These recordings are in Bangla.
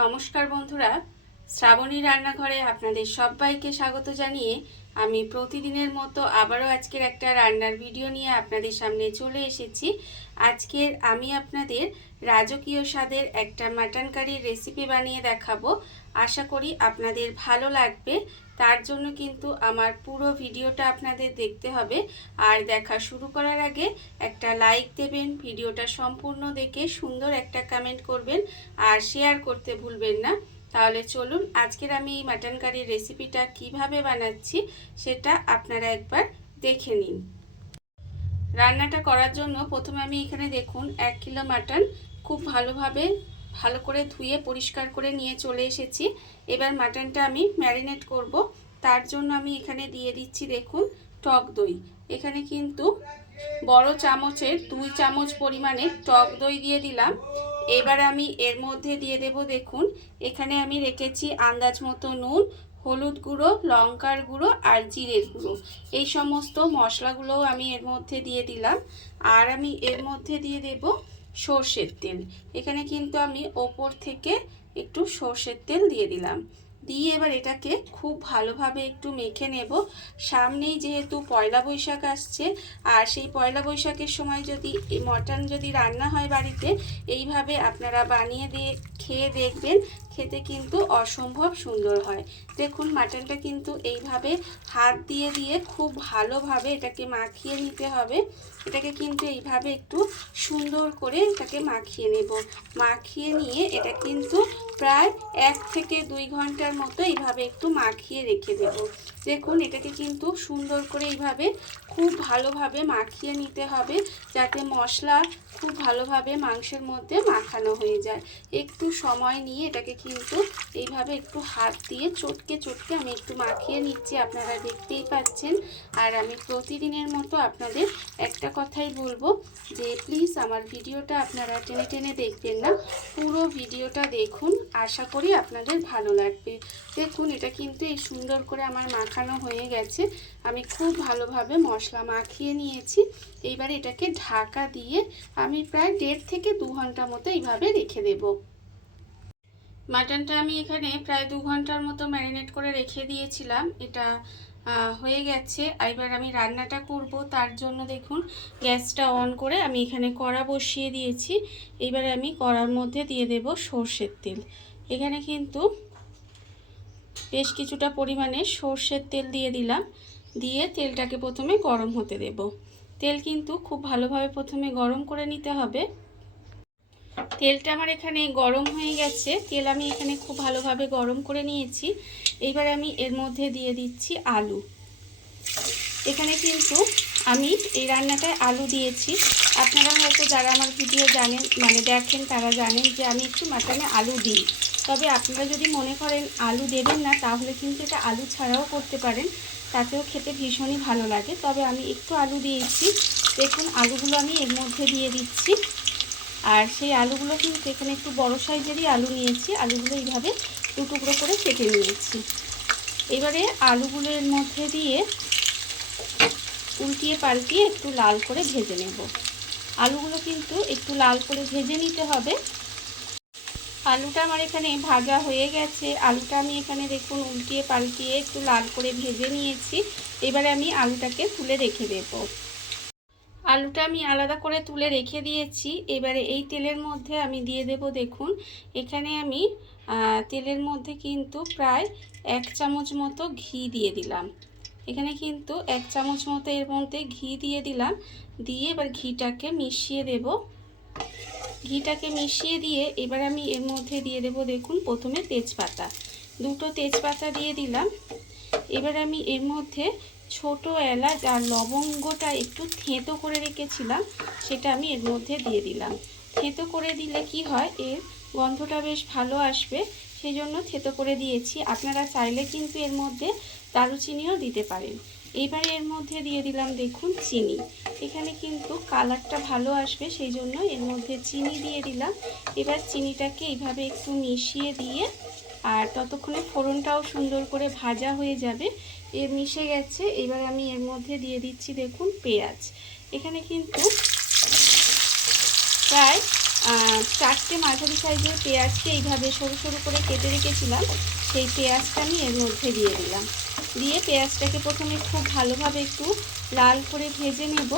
নমস্কার বন্ধুরা, শ্রাবণী রান্নাঘরে আপনাদের সবাইকে স্বাগত জানিয়ে আমি প্রতিদিনের মতো আবারও আজকের একটা রান্নার ভিডিও নিয়ে আপনাদের সামনে চলে এসেছি। আজকের আমি আপনাদের রাজকীয় স্বাদের একটা মাটন কারির রেসিপি বানিয়ে দেখাবো। আশা করি আপনাদের ভালো লাগবে। তার জন্য কিন্তু আমার পুরো ভিডিওটা আপনাদের দেখতে হবে। আর দেখা শুরু করার আগে একটা লাইক দেবেন, ভিডিওটা সম্পূর্ণ দেখে সুন্দর একটা কমেন্ট করবেন আর শেয়ার করতে ভুলবেন না। তাহলে চলুন আজকের আমি এই মাটন কারির রেসিপিটা কিভাবে বানাচ্ছি সেটা আপনারা একবার দেখে নিন। রান্নাটা করার জন্য প্রথমে আমি এখানে দেখুন 1 কিলো মাটন খুব ভালো করে ধুয়ে পরিষ্কার করে নিয়ে চলে এসেছি। এবার মাটনটা আমি ম্যারিনেট করব। তার জন্য আমি এখানে দিয়ে দিচ্ছি দেখুন টক দই। এখানে কিন্তু বড় চামচের 2 চামচ পরিমাণে টক দই দিয়ে দিলাম। এবার আমি এর মধ্যে দিয়ে দেব দেখুন এখানে আমি রেখেছি আন্দাজ মতো নুন, হলুদ গুঁড়ো, লঙ্কার গুঁড়ো আর জিরের গুঁড়ো। এই সমস্ত মশলাগুলোও আমি এর মধ্যে দিয়ে দিলাম। আর আমি এর মধ্যে দিয়ে দেব সর্ষের তেল। এখানে কিন্তু আমি ওপর থেকে একটু সর্ষের তেল দিয়ে দিলাম। দিয়ে এবার এটাকে খুব ভালোভাবে একটু মেখে নেব। সামনেই যেহেতু পয়লা বৈশাখ আসছে, আর সেই পয়লা বৈশাখের সময় যদি মটন যদি রান্না হয় বাড়িতে, এইভাবে আপনারা বানিয়ে দিয়ে খেয়ে দেখবেন, খেতে কিন্তু অসম্ভব সুন্দর হয়। দেখুন মাটনটা কিন্তু এইভাবে হাত দিয়ে দিয়ে খুব ভালোভাবে এটাকে মাখিয়ে নিতে হবে। এটাকে কিন্তু এইভাবে একটু সুন্দর করে এটাকে মাখিয়ে নেব। মাখিয়ে নিয়ে এটা কিন্তু প্রায় 1 থেকে 2 ঘন্টার মতো এইভাবে একটু মাখিয়ে রেখে দেব। দেখুন এটাকে কিন্তু সুন্দর করে এইভাবে খুব ভালোভাবে মাখিয়ে নিতে হবে, যাতে মশলা খুব ভালোভাবে মাংসের মধ্যে মাখানো হয়ে যায়। একটু সময় নিয়ে এটাকে কিন্তু এইভাবে একটু হাত দিয়ে চটকে চটকে আমি একটু মাখিয়ে নিচ্ছি, আপনারা দেখতেই পাচ্ছেন। আর আমি প্রতিদিনের মতো আপনাদের একটা কথাই বলবো যে প্লিজ আমার ভিডিওটা আপনারা টেনে টেনে দেখবেন না, পুরো ভিডিওটা দেখুন, আশা করি আপনাদের ভালো লাগবে। দেখুন এটা কিন্তু এই সুন্দর করে আমার মাখানো হয়ে গেছে। আমি খুব ভালোভাবে মশলা মাখিয়ে নিয়েছি। এইবার এটাকে ঢাকা দিয়ে আমি প্রায় 1.5 থেকে 2 ঘন্টা মতো এইভাবে রেখে দেব। মাটনটা আমি এখানে প্রায় 2 ঘন্টার মতো ম্যারিনেট করে রেখে দিয়েছিলাম। এটা হয়ে গেছে। এবার আমি রান্নাটা করব। তার জন্য দেখুন গ্যাসটা অন করে আমি এখানে কড়া বসিয়ে দিয়েছি। এবারে আমি কড়ার মধ্যে দিয়ে দেব সর্ষের তেল। এখানে কিন্তু বেশ কিছুটা পরিমাণে সর্ষের তেল দিয়ে দিলাম। দিয়ে তেলটাকে প্রথমে গরম হতে দেব। তেল কিন্তু খুব ভালোভাবে প্রথমে গরম করে নিতে হবে। তেলটা আমার এখানে গরম হয়ে গেছে। তেল আমি এখানে খুব ভালোভাবে গরম করে নিয়েছি। এইবার আমি এর মধ্যে দিয়ে দিচ্ছি আলু। এখানে কিন্তু আমি এই রান্নাটায় আলু দিয়েছি। আপনারা হয়তো যারা আমার ভিডিও জানেন দেখেন তারা জানেন যে আমি একটু মাটনে আলু দিই। তবে আপনারা যদি মনে করেন আলু দেবেন না, তাহলে কিন্তু এটা আলু ছাড়াও করতে পারেন, তাতেও খেতে ভীষণই ভালো লাগে। তবে আমি একটু আলু দিয়েছি। দেখুন আলুগুলো আমি এর মধ্যে দিয়ে দিচ্ছি। আর সেই আলুগুলো কিন্তু এখানে একটু বড় সাইজেরই আলু নিয়েছি। আলুগুলো এইভাবে 2 টুকরো করে কেটে নিয়েছি। এবারে আলুগুলো এর মধ্যে দিয়ে উল্টিয়ে পাল্টিয়ে একটু লাল করে ভেজে নেব। আলুগুলো কিন্তু একটু লাল করে ভেজে নিতে হবে। আলুটা আমার এখানে ভাজা হয়ে গেছে। আলুটা আমি এখানে দেখুন উল্টিয়ে পাল্টিয়ে একটু লাল করে ভেজে নিয়েছি। এবারে আমি আলুটাকে তুলে রেখে দেব। আলুটা আমি আলাদা করে তুলে রেখে দিয়েছি। এবারে এই তেলের মধ্যে আমি দিয়ে দেব দেখুন এখানে আমি তেলের মধ্যে কিন্তু প্রায় 1 চামচ মতো ঘি দিয়ে দিলাম। এখানে কিন্তু 1 চামচ মতো এর মধ্যে ঘি দিয়ে দিলাম। দিয়ে এবার ঘিটাকে মিশিয়ে দেব। ঘিটাকে মিশিয়ে দিয়ে এবার আমি এর মধ্যে দিয়ে দেব দেখুন প্রথমে তেজপাতা, 2টো তেজপাতা দিয়ে দিলাম। এবার আমি এর মধ্যে ছোট এলাচ আর লবঙ্গটা একটু থেঁতো করে রেখেছিলাম, সেটা আমি এর মধ্যে দিয়ে দিলাম। থেঁতো করে দিলে কি হয়, এর গন্ধটা বেশ ভালো আসবে, সেই জন্য থেঁতো করে দিয়েছি। আপনারা চাইলে কিন্তু এর মধ্যে দারুচিনিও দিতে পারেন। এবারে এর মধ্যে দিয়ে দিলাম দেখুন চিনি। এখানে কিন্তু কালারটা ভালো আসবে, সেই জন্য এর মধ্যে চিনি দিয়ে দিলাম। এবার চিনিটাকে এইভাবে একটু মিশিয়ে দিয়ে, আর ততক্ষণে ফোড়নটাও সুন্দর করে ভাজা হয়ে যাবে। এর মিশে গেছে। এবার আমি এর মধ্যে দিয়ে দিচ্ছি দেখুন পেঁয়াজ। এখানে কিন্তু প্রায় 4টে মাঝারি সাইজের পেঁয়াজকে এইভাবে সরু সরু করে কেটে রেখেছিলাম, সেই পেঁয়াজটা আমি এর মধ্যে দিয়ে দিলাম। দিয়ে পেঁয়াজটাকে প্রথমে খুব ভালোভাবে একটু লাল করে ভেজে নেব।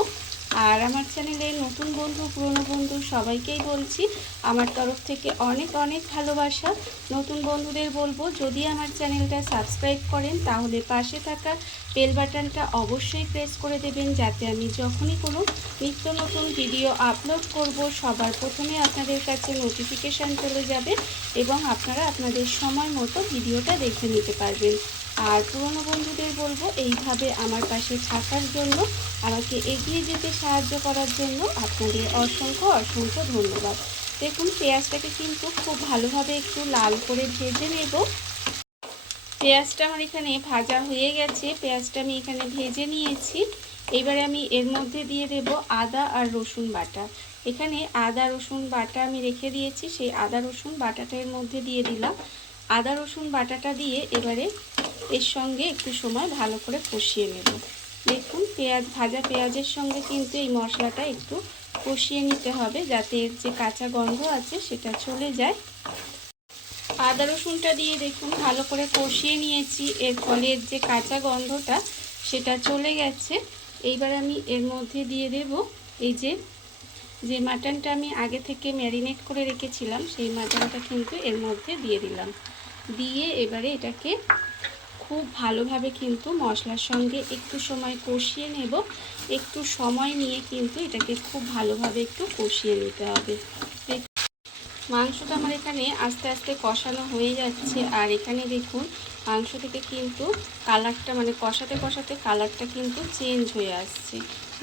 আর আমার চ্যানেলে নতুন বন্ধু পুরনো বন্ধু সবাইকেই বলছি আমার তরফ থেকে অনেক অনেক ভালোবাসা। নতুন বন্ধুদের বলবো যদি আমার চ্যানেলটা সাবস্ক্রাইব করেন তাহলে পাশে থাকা বেল বাটনটা অবশ্যই প্রেস করে দেবেন, যাতে আমি যখনই কোনো নিত্য নতুন ভিডিও আপলোড করব সবার প্রথমে আপনাদের কাছে নোটিফিকেশান চলে যাবে এবং আপনারা আপনাদের সময় মতো ভিডিওটা দেখে নিতে পারবেন। আর পুরনো বন্ধুদের বলবো এইভাবে আমার পাশে থাকার জন্য, আমাকে এগিয়ে যেতে সাহায্য করার জন্য আপনাদের অসংখ্য অসংখ্য ধন্যবাদ। দেখুন পেঁয়াজটাকে কিন্তু খুব ভালোভাবে একটু লাল করে ভেজে নেব। পেঁয়াজটা আমার এখানে ভাজা হয়ে গেছে, পেঁয়াজটা আমি এখানে ভেজে নিয়েছি। এবারে আমি এর মধ্যে দিয়ে দেব আদা আর রসুন বাটা। এখানে আদা রসুন বাটা আমি রেখে দিয়েছি, সেই আদা রসুন বাটাটা এর মধ্যে দিয়ে দিলাম। আদা রসুন বাটাটা দিয়ে এবারে এর সঙ্গে একটু সময় ভালো করে কষিয়ে নেব। দেখুন ভাজা পেঁয়াজের সঙ্গে কিন্তু এই মশলাটা একটু কষিয়ে নিতে হবে, যাতে এর যে কাঁচা গন্ধ আছে সেটা চলে যায়। আদা রসুনটা দিয়ে দেখুন ভালো করে কষিয়ে নিয়েছি, এর ফলে এর যে কাঁচা গন্ধটা সেটা চলে গেছে। এইবার আমি এর মধ্যে দিয়ে দেব এই যে মাটনটা আমি আগে থেকে ম্যারিনেট করে রেখেছিলাম, সেই মাটনটা কিন্তু এর মধ্যে দিয়ে দিলাম। দিয়ে এবারে এটাকে খুব ভালোভাবে কিন্তু মশলার সঙ্গে একটু সময় কষিয়ে নেব। একটু সময় নিয়ে কিন্তু এটাকে খুব ভালোভাবে একটু কষিয়ে নিতে হবে। মাংসটা আমার এখানে আস্তে আস্তে কষানো হয়ে যাচ্ছে, আর এখানে দেখুন মাংস থেকে কিন্তু কালারটা মানে কষাতে কষাতে কালারটা কিন্তু চেঞ্জ হয়ে আসছে,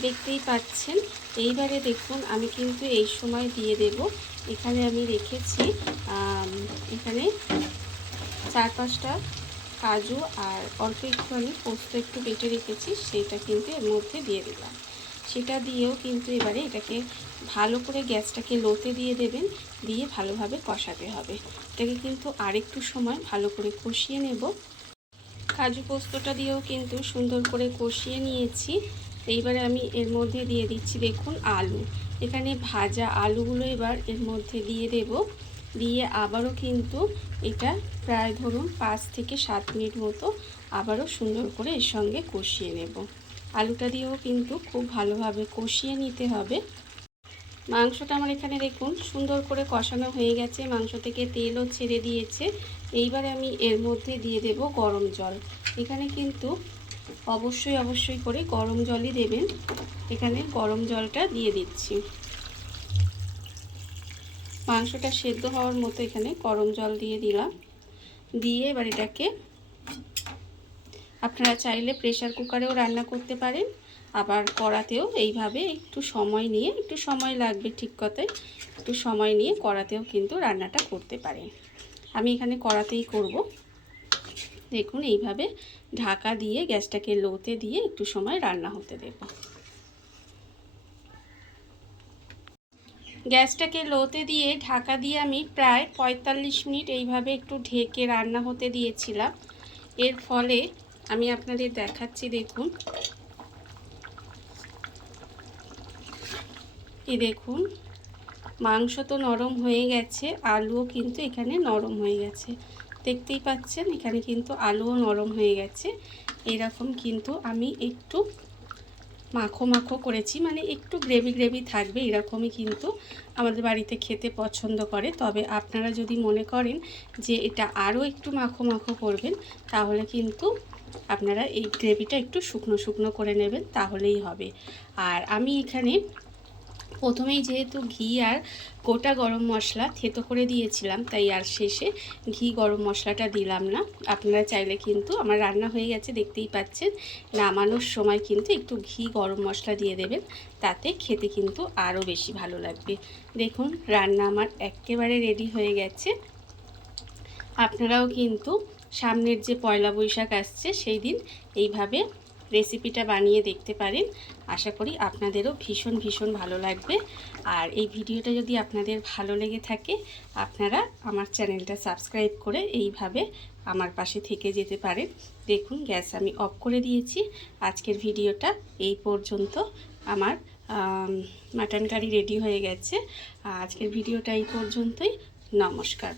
দেখতেই পাচ্ছেন। এইবারে দেখুন আমি কিন্তু এই সময় দিয়ে দেব, এখানে আমি রেখেছি এখানে 4-5টা কাজু আর অল্প একটু আমি পোস্ত একটু বেটে রেখেছি, সেইটা কিন্তু এর মধ্যে দিয়ে দিলাম। সেটা দিয়েও কিন্তু এবারে এটাকে ভালো করে গ্যাসটাকে লোতে দিয়ে দেবেন, দিয়ে ভালোভাবে কষাতে হবে। এটাকে কিন্তু আরেকটু সময় ভালো করে কষিয়ে নেব। কাজু পোস্তটা দিয়েও কিন্তু সুন্দর করে কষিয়ে নিয়েছি। এইবারে আমি এর মধ্যে দিয়ে দিচ্ছি দেখুন আলু। এখানে ভাজা আলুগুলো এবার এর মধ্যে দিয়ে দেব, দিয়ে আবারও কিন্তু এটা প্রায় ধরুন 5 থেকে 7 মিনিট মতো আবারও সুন্দর করে এর সঙ্গে কষিয়ে নেব। আলুটা দিয়েও কিন্তু খুব ভালোভাবে কষিয়ে নিতে হবে। মাংসটা আমার এখানে দেখুন সুন্দর করে কষানো হয়ে গেছে, মাংস থেকে তেলও ছেড়ে দিয়েছে। এইবারে আমি এর মধ্যে দিয়ে দেব গরম জল। এখানে কিন্তু অবশ্যই করে গরম জলই দেবেন। এখানে গরম জলটা দিয়ে দিচ্ছি। মাংসটা সেদ্ধ হওয়ার মতো এখানে গরম জল দিয়ে দিলাম। দিয়ে এবার এটাকে আপনারা চাইলে প্রেসার কুকারেও রান্না করতে পারেন, আবার কড়াতেও এইভাবে একটু সময় নিয়ে, একটু সময় লাগবে ঠিক কথাই, একটু সময় নিয়ে কড়াতেও কিন্তু রান্নাটা করতে পারেন। আমি এখানে কড়াতেই করব। দেখুন এইভাবে ঢাকা দিয়ে গ্যাসটাকে লোতে দিয়ে একটু সময় রান্না হতে দেব। গ্যাসটাকে লোতে দিয়ে ঢাকা দিয়ে আমি প্রায় 45 মিনিট এইভাবে একটু ঢেকে রান্না হতে দিয়েছিলাম। এর ফলে আমি আপনাদের দেখাচ্ছি দেখুন, এই দেখুন মাংস তো নরম হয়ে গেছে, আলুও কিন্তু এখানে নরম হয়ে গেছে, দেখতেই পাচ্ছেন এখানে কিন্তু আলুও নরম হয়ে গেছে। এরকম কিন্তু আমি একটু মাখো মাখো করেছি, মানে একটু গ্রেভি গ্রেভি থাকবে, এরকমই কিন্তু আমাদের বাড়িতে খেতে পছন্দ করে। তবে আপনারা যদি মনে করেন যে এটা আরও একটু মাখো মাখো করবেন, তাহলে কিন্তু আপনারা এই গ্রেভিটা একটু শুকনো শুকনো করে নেবেন, তাহলেই হবে। আর আমি এখানে প্রথমেই যেহেতু ঘি আর গোটা গরম মশলা থেতো করে দিয়েছিলাম, তাই আর শেষে ঘি গরম মশলাটা দিলাম না। আপনারা চাইলে কিন্তু, আমার রান্না হয়ে গেছে দেখতেই পাচ্ছেন, নামানোর সময় কিন্তু একটু ঘি গরম মশলা দিয়ে দেবেন, তাতে খেতে কিন্তু আরও বেশি ভালো লাগবে। দেখুন রান্না আমার একেবারে রেডি হয়ে গেছে। আপনারাও কিন্তু সামনের যে পয়লা বৈশাখ আসছে সেই দিন এইভাবে রেসিপিটা বানিয়ে দেখতে পারেন। আশা করি আপনাদেরও ভীষণ ভীষণ ভালো লাগবে। আর এই ভিডিওটা যদি আপনাদের ভালো লেগে থাকে, আপনারা আমার চ্যানেলটা সাবস্ক্রাইব করে এইভাবে আমার পাশে থেকে যেতে পারেন। দেখুন গ্যাস আমি অফ করে দিয়েছি। আজকের ভিডিওটা এই পর্যন্ত। আমার মাটন কারি রেডি হয়ে গেছে। আজকের ভিডিওটা এই পর্যন্তই। নমস্কার।